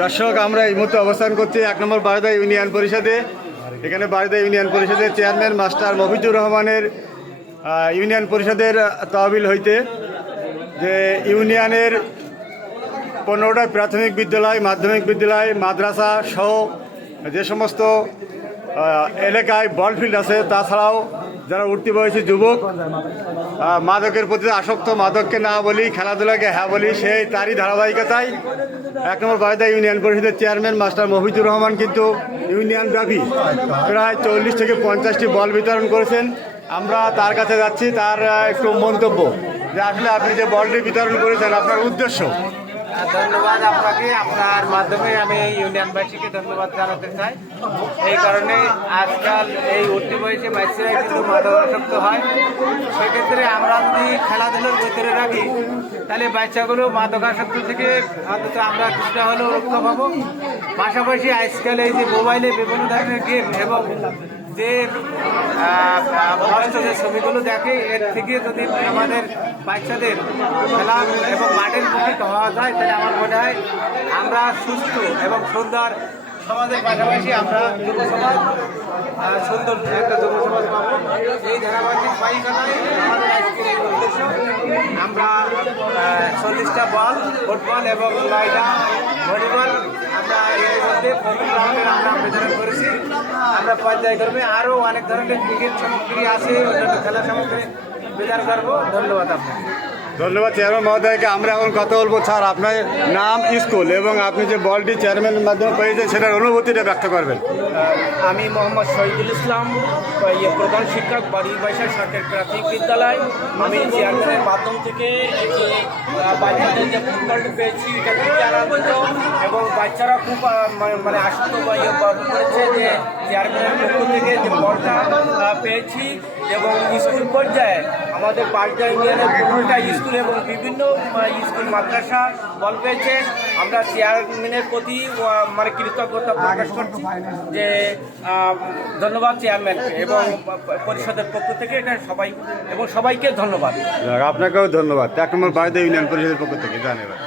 দর্শক, আমরা এই মুহূর্তে অবস্থান করছি 1 নম্বর বারদা ইউনিয়ন পরিষদে। এখানে বারদা ইউনিয়ন পরিষদের চেয়ারম্যান মাস্টার মফিজুর রহমানের ইউনিয়ন পরিষদের তহবিল হইতে যে ইউনিয়নের 15টা প্রাথমিক বিদ্যালয়, মাধ্যমিক বিদ্যালয়, মাদ্রাসা সহ যে সমস্ত এলাকায় বল ফিল্ড আছে, তাছাড়াও যারা উঠতি বয়সী যুবক মাদকের প্রতি আসক্ত, মাদককে না বলি খেলাধুলাকে হ্যাঁ বলি, সেই তারই ধারাবাহিকতায় 1 নম্বর বারদা ইউনিয়ন পরিষদের চেয়ারম্যান মাস্টার মফিজুর রহমান কিন্তু ইউনিয়ন ব্যাপী প্রায় 40 থেকে 50টি বল বিতরণ করেছেন। আমরা তার কাছে যাচ্ছি, তার একটু মন্তব্য যে আসলে আপনি যে বলটি বিতরণ করেছেন আপনার উদ্দেশ্য। ধন্যবাদ আপনাকে। আপনার মাধ্যমে আমি ইউনিয়নবাসীকে ধন্যবাদ জানাতে চাই। এই কারণে আজকাল এই উঠতি বয়সে বাচ্চারা কিন্তু মাদকাসক্ত হয়। সেক্ষেত্রে আমরা যদি খেলাধুলার ভিতরে রাখি তাহলে বাচ্চাগুলো মাদকাসক্ত থেকে অন্তত আমরা কিছুটা হলেও রক্ষা পাবো। পাশাপাশি আজকাল এই যে মোবাইলে বিভিন্ন ধরনের গেম এবং যে বয়স্ক যে ছবিগুলো দেখে, এর থেকে যদি আমাদের বাচ্চাদের খেলা এবং মাঠের মুখী হওয়া যায় তাহলে আমার মনে হয় আমরা সুস্থ এবং সুন্দর সমাজের পাশাপাশি আমরা যুব সমাজ সুন্দর একটা যুব সমাজ পাবো। এই ধারাবাহিক পাইখানায় আমাদের আজকের এই উদ্দেশ্য। আমরা 40টা বল ফুটবল এবং 9টা ভলিবল আমরা এর মধ্যে প্রথম রাউন্ডের আমরা বিতরণ করেছি। আমরা পর্যায়ক্রমে আরও অনেক ধরনের ক্রিকেট সামগ্রী আছে, অন্যান্য খেলা সামগ্রী বিতরণ করবো। ধন্যবাদ আপনাকে। ধন্যবাদ চেয়ারম্যান মহোদয়কে। আমরা এখন কথা বলবো স্যার, আপনার নাম, স্কুল এবং আপনি যে বলটি চেয়ারম্যানের মাধ্যমে পেয়েছেন সেটার অনুভূতিটা ব্যক্ত করবেন। আমি মোহাম্মদ শহীদুল ইসলাম, প্রধান শিক্ষক বাড়িবাসা সরকারি প্রাথমিক বিদ্যালয়। আমি চেয়ারম্যানের মাধ্যম থেকে যে বাচ্চাদের যে ফুটবলটি পেয়েছি এটা খুবই আনন্দিত এবং বাচ্চারা খুব মানে আসক্ত বা গর্ব করেছে যে চেয়ারম্যানের পক্ষ থেকে যে বলটা পেয়েছি। এবং স্কুল পর্যায়ে আমাদের বারদা ইউনিয়নের 15টা স্কুল এবং বিভিন্ন স্কুল মাদ্রাসা বল পেয়েছে। আমরা চেয়ারম্যানের প্রতি মানে কৃতজ্ঞতা প্রকাশ করছি যে ধন্যবাদ চেয়ারম্যানকে এবং পরিষদের পক্ষ থেকে এটা সবাই এবং সবাইকে ধন্যবাদ। আপনাকেও ধন্যবাদ 1 নম্বর বারদা ইউনিয়ন পরিষদের পক্ষ থেকে জানাবেন।